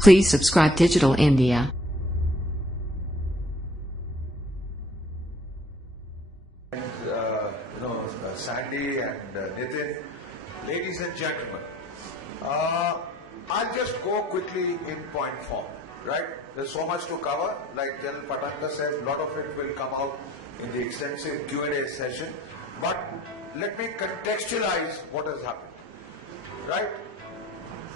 Please subscribe Digital India. Sandy and Nitin, ladies and gentlemen, I'll just go quickly in point form, right? There's so much to cover. Like General Patanka said, a lot of it will come out in the extensive Q&A session. But let me contextualize what has happened, right?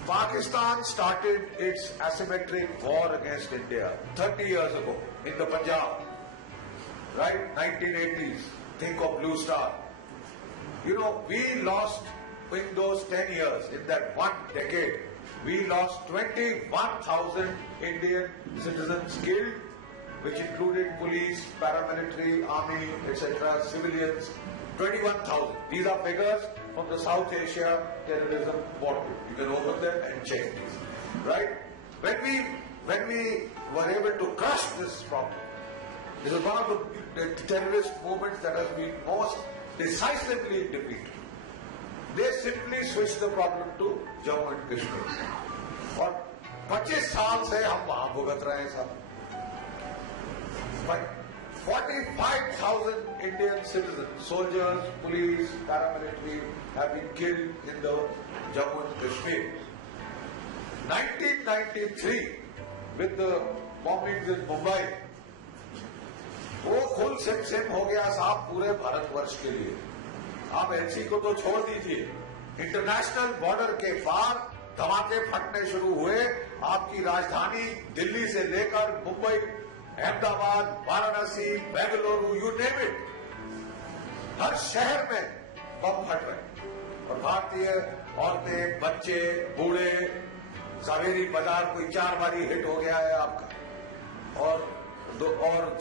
Pakistan started its asymmetric war against India 30 years ago in the Punjab, right? 1980s, think of Blue Star. You know, we lost in those 10 years, in that one decade, we lost 21,000 Indian citizens killed, which included police, paramilitary, army, etc., civilians. 21,000. These are figures from the South Asia terrorism portal. You can open them and check these. Right? When we were able to crush this problem, this is one of the terrorist movements that has been most decisively defeated. They simply switched the problem to Jammu and Kashmir. और 25 साल से हम वहां भुगत रहे हैं सब. But 45,000 Indian citizens, soldiers, police, paramilitary have been killed in the Jammu and Kashmir. 1993, with the bombings in Mumbai, वो फुल सिम हो गया साहब पूरे भारतवर्ष के लिए. आप एलसी को तो छोड़ दीजिए, इंटरनेशनल बॉर्डर के पार धमाके फटने शुरू हुए. आपकी राजधानी दिल्ली से लेकर Mumbai, Ahmedabad, Varanasi, Bengaluru, you name it, हर शहर में बम फट रहे. और भारतीय औरतें, बच्चे, बूढ़े, सवेरी बाजार कोई 4 बारी हिट हो गया है आपका. और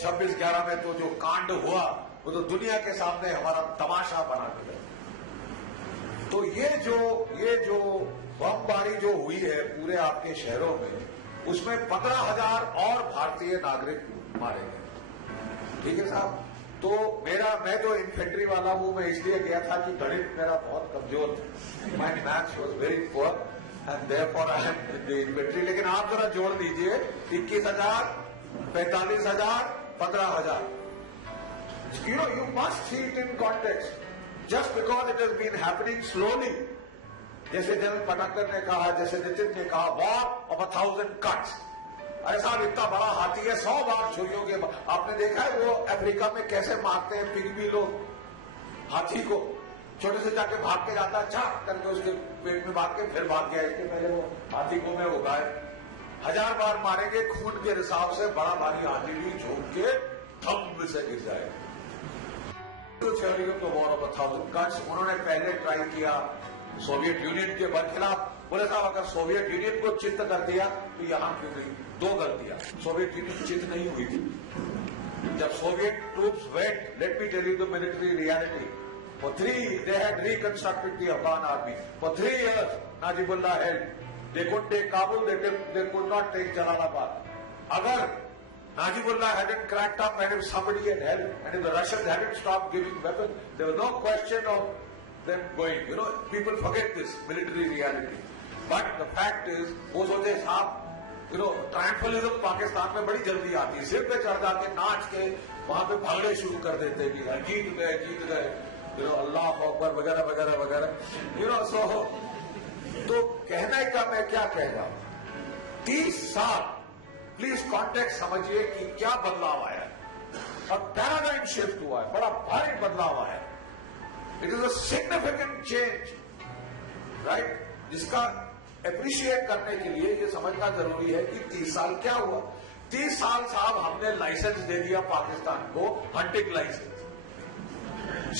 26/11 में तो जो कांड हुआ वो तो दुनिया के सामने हमारा तमाशा बना के गया. तो ये जो बमबारी जो हुई है पूरे आपके शहरों में, उसमें 15,000 और भारतीय नागरिक मारे गए. ठीक है साहब. तो मैं जो इन्फेंट्री वाला हूं, मैं इसलिए गया था कि गणित मेरा बहुत कमजोर था. My maths was very poor and therefore I am in the infantry. लेकिन आप जरा जोड़ दीजिए, 21,000, 45,000, 15,000. You know, you must see it in context. Just because it has been happening slowly, जैसे जनरल पटंकर ने कहा, जैसे नितिन ने कहा, वॉर ऑफ 1,000 cuts. अरे साहब, इतना बड़ा हाथी है, 100 बार छुरियों के. आपने देखा है वो अफ्रीका में कैसे मारते हैं पिग्मी लोग हाथी को? छोटे से जाके भाग के जाता है, छाप करके उसके पेट में भाग के फिर भाग गया. इसके पहले वो हाथी को में उगाए 1000 बार मारेंगे, खून के रिसाव से बड़ा भारी हाथी भी झोंक के थम से गिर जाएगा. Theory of the war of 1,000 cuts उन्होंने पहले ट्राई किया सोवियत यूनियन के खिलाफ. बोले साहब, अगर सोवियत यूनियन को चित्त कर दिया तो यहां क्यों नहीं? 2 गलतियां. सोवियत यूनियन चित्त नहीं हुई थी. जब Soviet troops went, let me tell you the military reality, for 3 they had reconstructed the Afghan army. For 3 years Najibullah held. They could take Kabul, they could not take Jalalabad. Agar Najibullah hadn't cracked up, and if somebody had helped, and if the Russians hadn't stopped giving weapons, there was no question of them going. You know, people forget this military reality. But the fact is, वो सोचे साहब, you know, ट्रायम्फलिज्म Pakistan में बड़ी जल्दी आती है. सिर पे चढ़ जाके नाच के वहां पे भागड़े शुरू कर देते कि जीत गए, you know, अल्लाह अकबर वगैरह वगैरह वगैरह. You know, so तो कहने का मैं क्या कह रहा हूं, 30 साल. प्लीज कॉन्टेक्स्ट समझिए कि क्या बदलाव आया है. और पैराडाइम शिफ्ट हुआ है, बड़ा भारी बदलाव आया है. It is a significant change, right, जिसका अप्रिशिएट करने के लिए ये समझना जरूरी है कि 30 साल क्या हुआ. 30 साल साहब हमने लाइसेंस दे दिया पाकिस्तान को, हंटिंग लाइसेंस,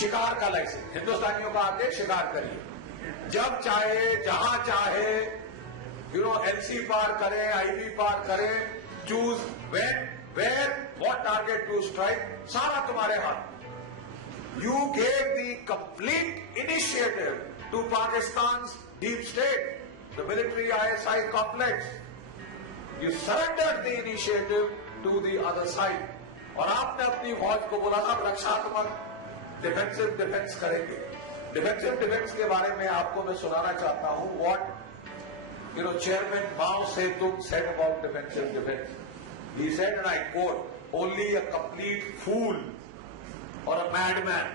शिकार का लाइसेंस. हिंदुस्तानियों का आके शिकार करिए, जब चाहे, जहां चाहे, यू नो, एलसी पार करें, आईबी पार करें, choose when, where, what target to strike, सारा तुम्हारे हाथ. You gave the complete initiative to Pakistan's deep state, the military ISI complex. You surrendered the initiative to the other side. और आपने अपनी फौज को बोला था रक्षात्मक डिफेंसिव डिफेंस करेंगे. डिफेंसिव डिफेंस के बारे में आपको मैं सुनाना चाहता हूं. What Chairman Mao Zedong said about defensive defense. He said, and I quote, only a complete fool or a madman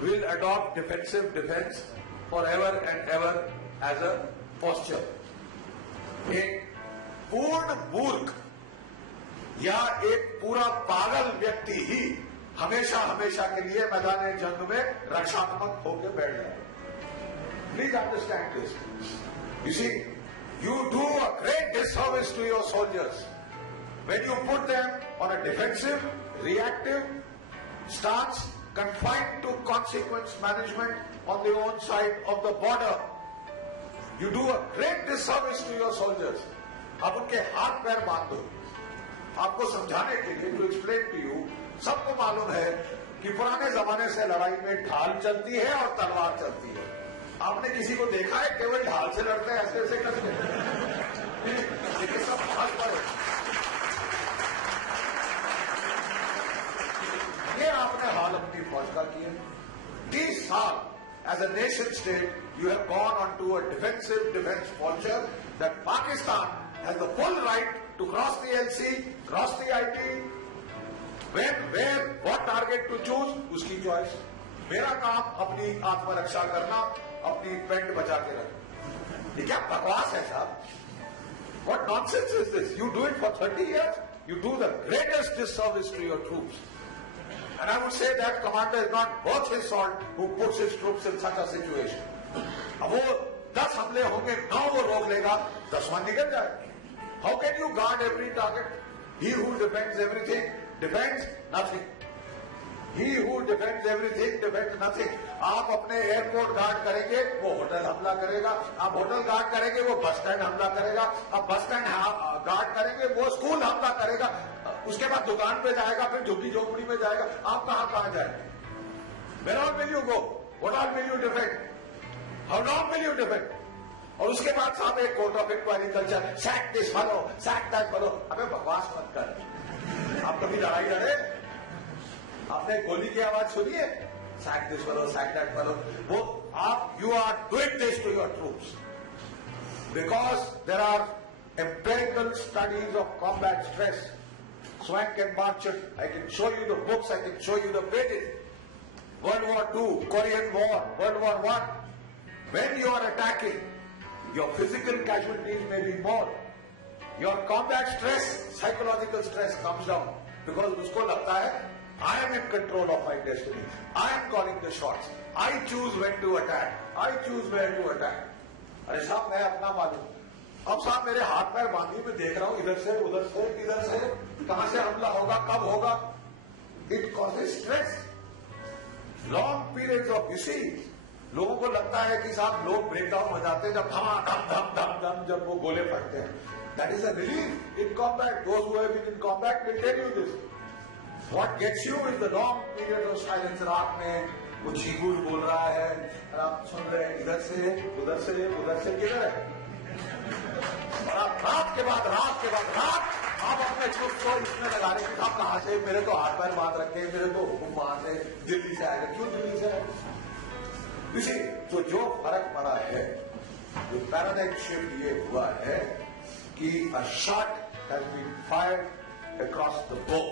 will adopt defensive defense forever and ever as a posture. एक पूर्ण मूर्ख या एक पूरा पागल व्यक्ति ही हमेशा हमेशा के लिए मैदान जंग में रक्षात्मक होकर बैठ जाए. Please understand this. You see, you do a great disservice to your soldiers when you put them on a defensive, reactive stance, confined to consequence management on the own side of the border. You do a great disservice to your soldiers. आप उनके हाथ पैर बांध दो. आपको समझाने के लिए, to explain to you, सबको मालूम है कि पुराने जमाने से लड़ाई में ढाल चलती है और तलवार चलती है. आपने किसी को देखा है केवल ढाल से लड़ते हैं, ऐसे ऐसे करते हैं? लेकिन सब हाथ पर ये आपने हाल अपनी फौज का किया. 30 साल as a nation state you have gone on to a defensive defense posture that Pakistan has the full right to cross the LC, cross the IT, when, where, what target to choose, उसकी choice. मेरा काम अपनी आत्मरक्षा करना, अपनी paint बचा के रखना. ये क्या बकवास है साहब? What nonsense is this? You do it for 30 years, you do the greatest disservice to your troops. And I would say that commander is not worth his salt who puts his troops in such a situation. अब वो 10 हमले होंगे, 9 वो रोक लेगा, 10वां निकल जाएगा. How can you guard every target? He who defends everything defends nothing. He who defends everything defends nothing. आप अपने एयरपोर्ट गार्ड करेंगे, वो होटल हमला करेगा. आप होटल गार्ड करेंगे, वो बस स्टैंड हमला करेगा. आप बस स्टैंड गार्ड करेंगे, वो स्कूल हमला करेगा. उसके बाद दुकान पे जाएगा, फिर झुग्गी झोपड़ी में जाएगा. आप कहां जाएंगे? Where all will you go? What all will you defend? How long will you defend? और उसके बाद साहब एक court of inquiry culture, sack this fellow, sack that fellow. अबे बकवास मत कर. आप कभी लड़ाई लड़े? आपने गोली की आवाज सुनी है? Sack this fellow, sack that fellow. वो आप, you are doing this to your troops because there are empirical studies of combat stress. Swank and Marchant, I can show you the books, I can show you the pages. World War II, Korean War, World War I. When you are attacking, your physical casualties may be more. Your combat stress, psychological stress comes down because उसको लगता है I am in control of my destiny. I am calling the shots. I choose when to attack. I choose where to attack. अरे साहब मैं अपना मालूम. अब साहब मेरे हाथ पैर बांधिए, मैं देख रहा हूं इधर से उधर से इधर से कहां से हमला होगा, कब होगा. It causes stress. Long periods of, you see, लोगों को लगता है कि साहब लोग ब्रेकडाउन हो जाते हैं जब धम जब वो गोले पड़ते हैं. That is a relief in combat. Those who have been in combat will tell you this. What gets you is the long period of silence. रात में वो चीगुल बोल रहा है और आप सुन रहे हैं इधर से उधर से किधर है. और आप रात के बाद रात आप अपने चुप को इसमें लगा रहे कि आप कहां से, मेरे तो हाथ पैर बांध रखे हैं, मेरे तो हुक्म वहां से दिल्ली से आएगा. क्यों दिल्ली से आएगा? इसी तो जो फर्क पड़ा है, जो पैराडाइम शिफ्ट ये हुआ है कि a shot has been fired across the bow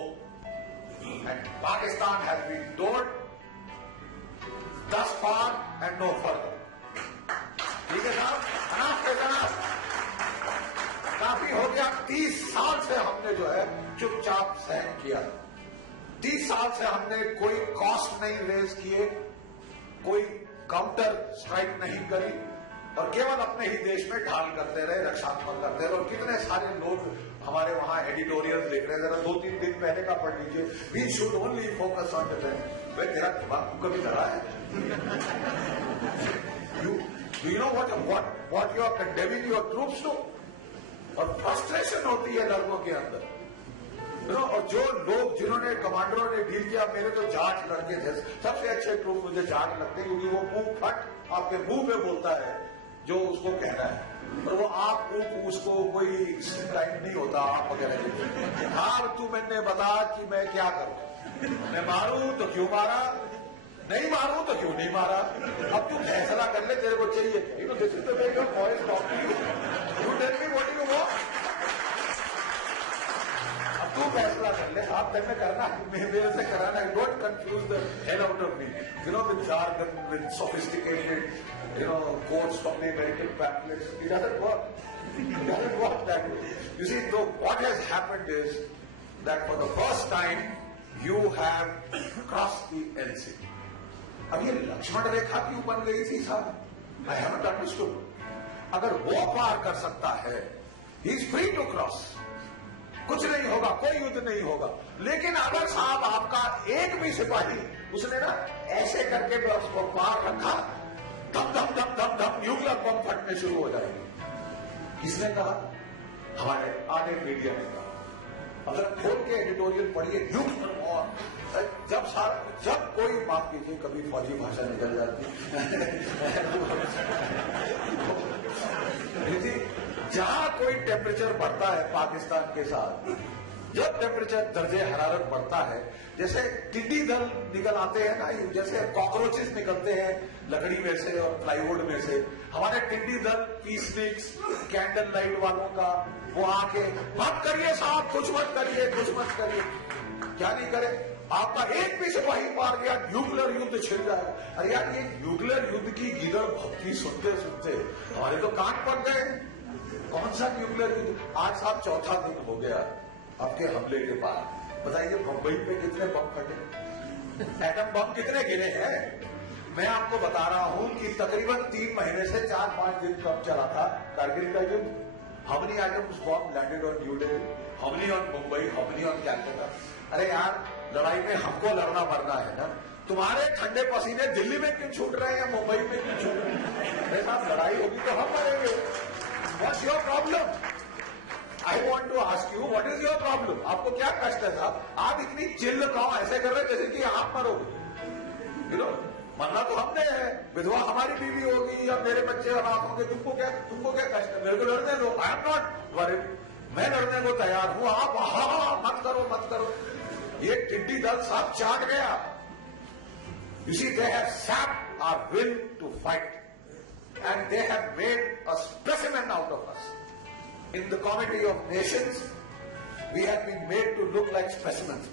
and Pakistan has been told thus far and no further. ठीक है साहब, काफी हो गया. 30 साल से हमने जो है चुपचाप सहन किया. 30 साल से हमने कोई कॉस्ट नहीं रेज किए, कोई काउंटर स्ट्राइक नहीं करी और केवल अपने ही देश में ढाल करते रहे, रक्षात्मक करते रहे. और कितने सारे लोग हमारे वहां एडिटोरियल देख रहे हैं, जरा 2-3 दिन पहले का पढ़ लीजिए. We should only focus on defence. वे तेरा दिमाग कभी डरा है? You know what you are condemning your troops to? और फ्रस्ट्रेशन होती है लड़कों के अंदर. और जो लोग जिन्होंने कमांडरों ने डील किया, मेरे तो जाट लड़के थे, सबसे अच्छे ट्रूप मुझे जाट लगते हैं क्योंकि वो मुंह फट आपके मुंह पे बोलता है जो उसको कहना है. और वो आप उसको कोई टाइम नहीं होता आप वगैरह. हाँ तू मैंने बता कि मैं क्या करूं, मैं मारूं तो क्यों मारा, नहीं मारूं तो क्यों नहीं मारा. अब तू फैसला कर ले, तेरे को चाहिए. This is the way your voice talk to you. फैसला कर ले, आप तय करना है, मेरे से कराना है. Don't confuse the hell out of me. With jargon, with sophisticated, quotes from the American pamphlets. It doesn't work. It doesn't work that way. You see, so what has happened is that for the first time, you have crossed the LC. अब ये लक्ष्मण रेखा क्यों बन गई थी साहब? I haven't understood. अगर वो पार कर सकता है, he is free to cross. कुछ नहीं होगा, कोई युद्ध नहीं होगा. लेकिन अगर साहब आपका एक भी सिपाही उसने ना ऐसे करके बस वो पार रखा, धम धम धम धम धम न्यूक्लियर बम फटने शुरू हो जाएंगे. किसने कहा? हमारे आने मीडिया ने कहा. अगर खोल के एडिटोरियल पढ़िए, न्यूक्लियर वॉर. जब कोई, माफ कीजिए कभी फौजी भाषा निकल जाती जहां कोई टेम्परेचर बढ़ता है पाकिस्तान के साथ, जब टेम्परेचर दर्जे हरारत बढ़ता है, जैसे टिड्डी दल निकल आते हैं ना, जैसे कॉकरोचेस निकलते हैं लकड़ी में से और प्लाईवुड में से, हमारे टिड्डी दल पीसनिक्स कैंडल लाइट वालों का वो आके मत करिए साहब, कुछ मत करिए, कुछ मत करिए. क्या नहीं करे? आपका एक भी सिपाही मार गया, न्यूक्लियर युद्ध छिड़ जाएगा. अरे यार, ये न्यूक्लियर युद्ध की गीदड़ भक्ति सुनते सुनते हमारे तो कान पड़ गए. कौन सा न्यूक्लियर युद्ध? आज साहब चौथा दिन हो गया आपके हमले के बाद. बताइए मुंबई पे कितने बम फटे, एटम बम कितने गिरे हैं? मैं आपको बता रहा हूं कि तकरीबन 3 महीने से 4-5 दिन कब चला था कारगिल का युद्ध. How many items bomb landed on new Delhi, how many on Mumbai, how many on Calcutta. अरे यार, लड़ाई में हमको लड़ना मरना है ना. तुम्हारे ठंडे पसीने दिल्ली में क्यों छूट रहे हैं, मुंबई में क्यों छूट रहे हैं? अरे साहब, लड़ाई होगी तो हम मरेंगे. What's your problem? I want to ask you, what is your problem? आपको क्या कष्ट है साहब? आप इतनी चिल्ल कहो ऐसे कर रहे जैसे कि आप मरोगे. मरना तो हमने है, विधवा हमारी बीवी होगी या मेरे बच्चे अनाथ होंगे. तुमको क्या कष्ट है? मेरे को लड़ने दो. I am not worried. मैं लड़ने को तैयार हूं. आप हाँ मत करो. ये टिड्डी दल साहब चाट गया. You see, they have sapped our will to fight and they have made a specimen out of us. In the comedy of nations, we have been made to look like specimens.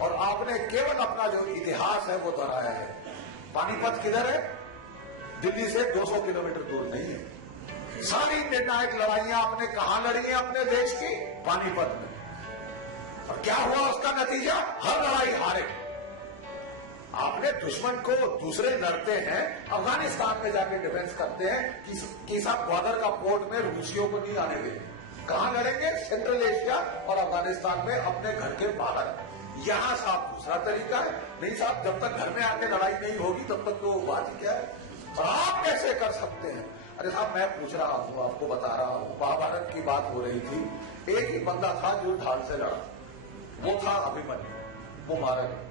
और आपने केवल अपना जो इतिहास है वो दोहराया है. पानीपत किधर है? दिल्ली से 200 किलोमीटर दूर नहीं है. सारी निर्णायक लड़ाइयां आपने कहां लड़ी हैं अपने देश की? पानीपत में. और क्या हुआ उसका नतीजा? हर लड़ाई हारे. आपने दुश्मन को दूसरे लड़ते हैं, अफगानिस्तान में जाके डिफेंस करते हैं कि साहब ग्वादर का पोर्ट में रूसियों को नहीं आने देंगे. कहां लड़ेंगे? सेंट्रल एशिया और अफगानिस्तान में, अपने घर के बाहर. यहां साहब दूसरा तरीका है. नहीं साहब, जब तक घर में आके लड़ाई नहीं होगी तब तक तो बात ही क्या है. और आप कैसे कर सकते हैं? अरे साहब, मैं पूछ रहा हूं, आपको बता रहा हूं. महाभारत की बात हो रही थी. एक ही बंदा था जो ढाल से लड़ा, वो था अभिमन्यु. वो मारा गया.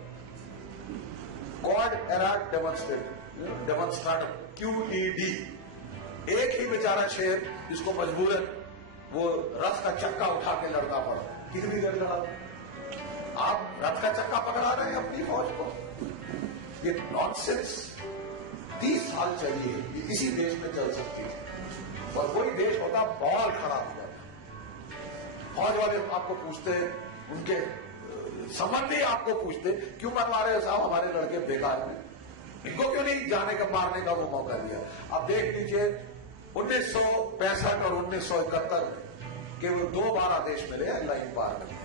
God era demonstrator QED. एक ही बेचारा शेर जिसको मजबूरन वो रथ का चक्का उठा के लड़ना पड़ा. कितनी देर लड़ा? आप रथ का चक्का पकड़ा रहे हैं अपनी फौज को. ये नॉनसेंस 30 साल चलिए, इसी देश में चल सकती है. और कोई देश होता बॉल खड़ा हुआ. फौज वाले आपको पूछते हैं, उनके संबंधी आपको पूछते, क्यों मरवा रहे हो साहब हमारे लड़के बेकार में? इनको क्यों नहीं जाने का, मारने का वो मौका दिया? आप देख लीजिए 1965 और 1971 केवल 2 बार आदेश मिले हैं लाइन पार करने.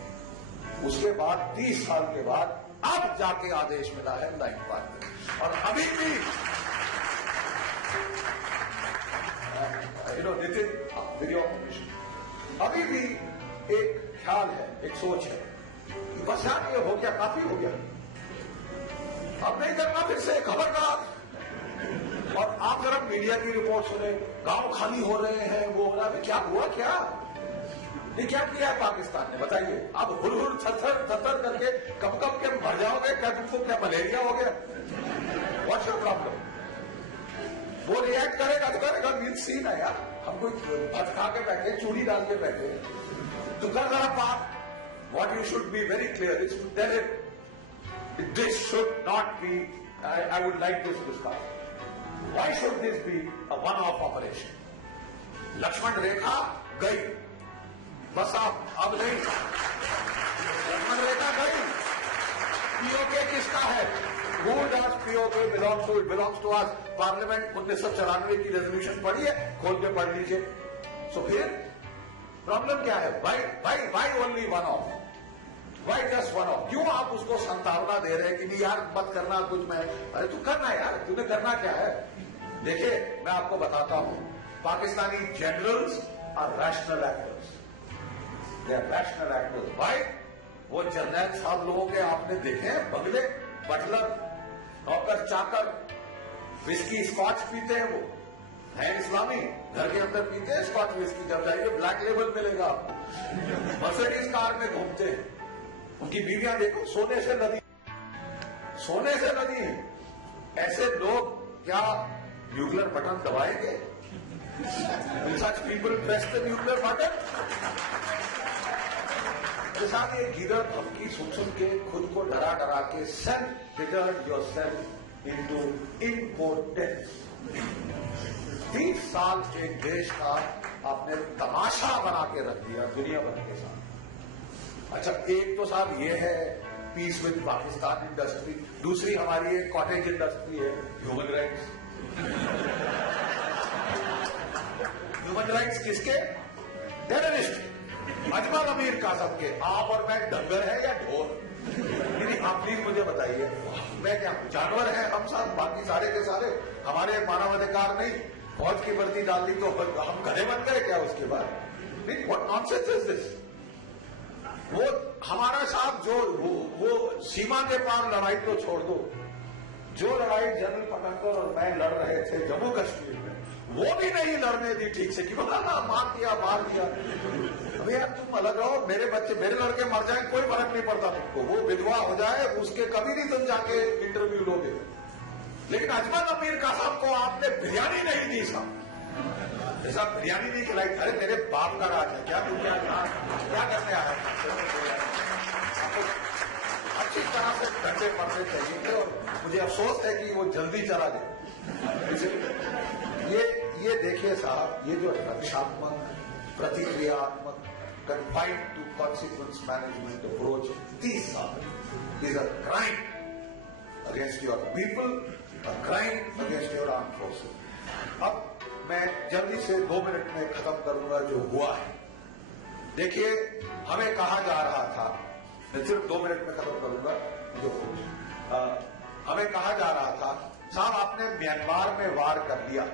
उसके बाद 30 साल के बाद अब जाके आदेश मिला है लाइन पार करने. और अभी भी नितिन, अभी भी एक ख्याल है, एक सोच है, बस यार ये हो गया, काफी हो गया, अब नहीं करना फिर से, खबरदार. और आप जरा मीडिया की रिपोर्ट सुने, गांव खाली हो रहे हैं, वो हो रहा है. क्या हुआ? क्या ये क्या किया है पाकिस्तान ने? बताइए. आप हुर थर करके कब के मर जाओगे? क्या तुमको क्या मलेरिया हो गया? What's your problem? वो रिएक्ट करेगा तो करेगा. मीन सीन है यार. हम कोई भत खा के बैठे, चूड़ी डाल के बैठे, तो कर रहा बात. What you should be very clear is to tell him, this should not be, I would like this discussed. Why should this be a one-off operation? Lakshman रेखा गई, बस आप अब नहीं. लक्ष्मण रेखा गई। पीओके किसका है? Who does POK belong to? It belongs to us. Parliament 1994 की resolution पढ़ी है, खोल के पढ़ लीजिए। सो फिर प्रॉब्लम क्या है? Why only one off? Why just one off? क्यों आप उसको संतावना दे रहे हैं कि नहीं यार मत करना कुछ में? अरे तू करना यार, तूने करना क्या है? देखिए मैं आपको बताता हूं, Pakistani generals are rational actors. They are rational actors. भाई वो जर्नल साहब लोगों के आपने देखे हैं, बगले, बटलर, नौकर चाकर, विस्की स्कॉच पीते हैं, वो है इस्लामी, घर के अंदर पीते हैं स्कॉच विस्की, जब जाइए ब्लैक लेबल मिलेगा आपको। मर्सिडीज कार में घूमते हैं, उनकी बीवियां देखो सोने से लदी है। ऐसे लोग क्या न्यूक्लियर बटन दबाएंगे? Such people press the nuclear button. साथ ये गिदड़ धमकी सुन के खुद को डरा के self deterred your self into importance. 30 साल एक देश का आपने तमाशा बना के रख दिया दुनिया भर के साथ। अच्छा, एक तो साहब ये है पीस विद पाकिस्तान इंडस्ट्री, दूसरी हमारी एक कॉटेज इंडस्ट्री है ह्यूमन राइट्स। ह्यूमन राइट्स किसके? टेररिस्ट अजमल अमीर कासम के। आप और मैं डंगर है या ढोर? नहीं, आप प्लीज मुझे बताइए, मैं क्या जानवर है? हम सब बाकी सारे के सारे हमारे मानवाधिकार नहीं, फौज की वर्दी डाल दी तो हम गधे बन गए क्या उसके बाद? नहीं, व्हाट नॉनसेंस इज दिस? वो हमारा साहब जो वो सीमा के पार लड़ाई तो छोड़ दो, जो लड़ाई जनरल पटंकर और मैं लड़ रहे थे जम्मू कश्मीर में, वो भी नहीं लड़ने दी ठीक से कि मार दिया। अभी यार तुम अलग रहो, मेरे बच्चे मेरे लड़के मर जाए कोई फर्क नहीं पड़ता तुमको, वो विधवा हो जाए उसके कभी नहीं तुम जाके इंटरव्यू लोगे। लेकिन अजमल अमीर का साहब को आपने बिरयानी नहीं दी साहब, ऐसा बिरयानी नहीं खिलाई। अरे तेरे बाप का राज है क्या? तू क्या करने आया? अच्छी तरह से डंडे पड़ने चाहिए थे और मुझे अफसोस है कि वो जल्दी चला गया। ये देखिए साहब, ये जो रक्षात्मक, प्रतिक्रियात्मक, confined to consequence management approach, 30 साल is a crime against your people, a crime against your armed forces. अब मैं जल्दी से 2 मिनट में खत्म करूंगा जो हुआ है। देखिए हमें कहा जा रहा था, मैं सिर्फ 2 मिनट में खत्म करूंगा जो हमें कहा जा रहा था, साहब आपने म्यांमार में वार कर दिया,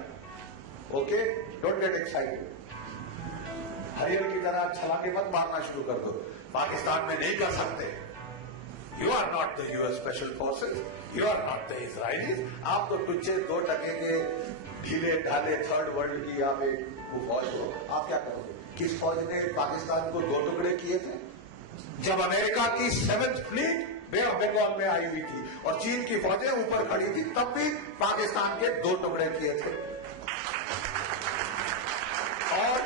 ओके, डोंट गेट एक्साइटेड, हरियर की तरह छलांगे मत मारना शुरू कर दो, पाकिस्तान में नहीं कर सकते। You are not the US special forces, you are not the Israelis, आप तो टुच्चे 2% के ढीले ढाले थर्ड वर्ल्ड की आप एक फौज हो। आप क्या करोगे? किस फौज ने पाकिस्तान को 2 टुकड़े किए थे? जब अमेरिका की 7th fleet bay of Bengal में आई हुई थी और चीन की फौजें ऊपर खड़ी थी, तब भी पाकिस्तान के 2 टुकड़े किए थे। और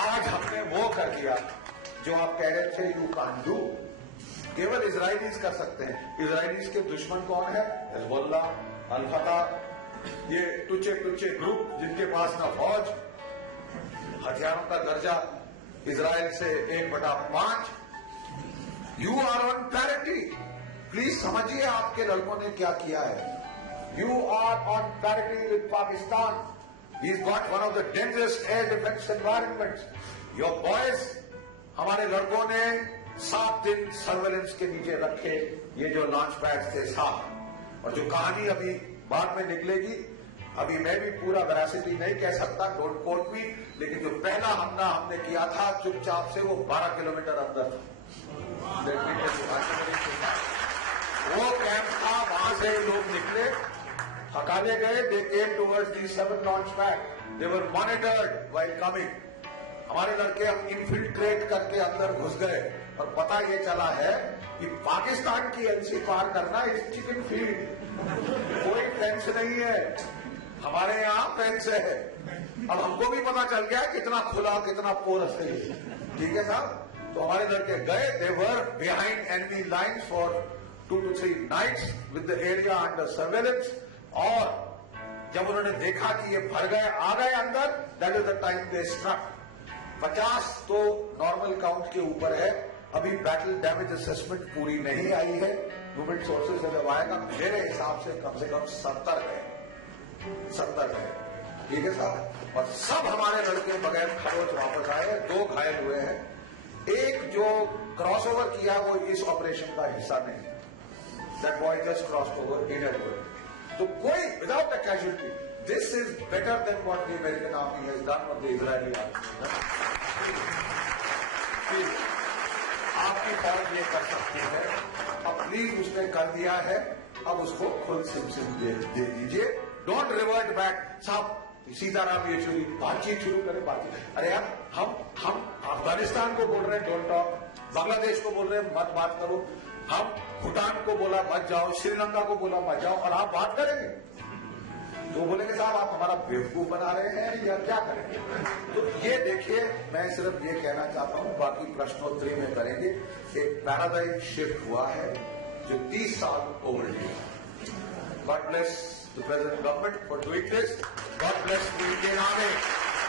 आज हमने वो कर दिया जो आप कह रहे थे यू कांट डू, केवल इजरायलीज कर सकते हैं। इजरायलीज के दुश्मन कौन है? हिजबुल्लाह, अल फतह, ये टुच्चे ग्रुप जिनके पास ना फौज, हथियारों का दर्जा इजराइल से 1/5। You are on parity. Please समझिए आपके लड़कों ने क्या किया है। You are on parity with Pakistan. He's got one of the dangerous air defense environments. Your boys, हमारे लड़कों ने 7 दिन सर्वेलेंस के नीचे रखे ये जो लॉन्च पैड थे 7, और जो कहानी अभी बाद में निकलेगी, अभी मैं भी पूरा वेरासिटी नहीं कह सकता, डोंट कोट मी, लेकिन जो पहला हमला हमने किया था चुपचाप से वो 12 किलोमीटर अंदर था, वो कैंप था, वहां से लोग निकले, हकाले गए, they came towards the 7 launch pad, they were monitored while coming. हमारे लड़के हम इन्फिल्ट्रेट करके अंदर घुस गए और पता ये चला है कि पाकिस्तान की एलसी पार करना इस चिकन फील्ड, कोई फेंस नहीं है, हमारे यहाँ फेंस है। अब हमको भी पता चल गया कितना खुला कितना पोरस है, ठीक है साहब। तो हमारे लड़के गए, they were behind enemy lines for 2 to 3 nights with the area under surveillance, और जब उन्होंने देखा कि ये भर गए, आ गए अंदर, that is the time they struck. 50 तो नॉर्मल काउंट के ऊपर है, अभी बैटल डैमेज असेसमेंट पूरी नहीं आई है। ह्यूमन सोर्सेज से जब आएगा मेरे हिसाब से कम 70 है, 70 है। ठीक है साहब। और सब हमारे लड़के बगैर खरोच वापस आए, 2 घायल हुए हैं। एक जो क्रॉसओवर किया वो इस ऑपरेशन का हिस्सा नहीं। That boy just crossed over in and तो कोई without a casualty, this is better than what the American army has done और द इजरायली आर्मी। आपकी फौज ये कर सकती है, अब प्लीज उसने कर दिया है, अब उसको खुद सिम दे दीजिए। Don't revert back. साहब सीताराम येचुरी बातचीत शुरू करें, बातचीत। अरे यार हम अफगानिस्तान को बोल रहे हैं डोंट टॉक, बांग्लादेश को बोल रहे हैं मत बात करो, हम भूटान को बोला मत जाओ, श्रीलंका को बोला मत जाओ, और आप बात करेंगे तो बोलेंगे साहब आप हमारा बेवकूफ बना रहे हैं या क्या करेंगे। तो ये देखिए, मैं सिर्फ ये कहना चाहता हूं, बाकी प्रश्नोत्तरी में करेंगे। एक पैराडाइम शिफ्ट हुआ है जो 30 साल ओवरड्यू है। God bless the present government for doing this. God bless the Indian army.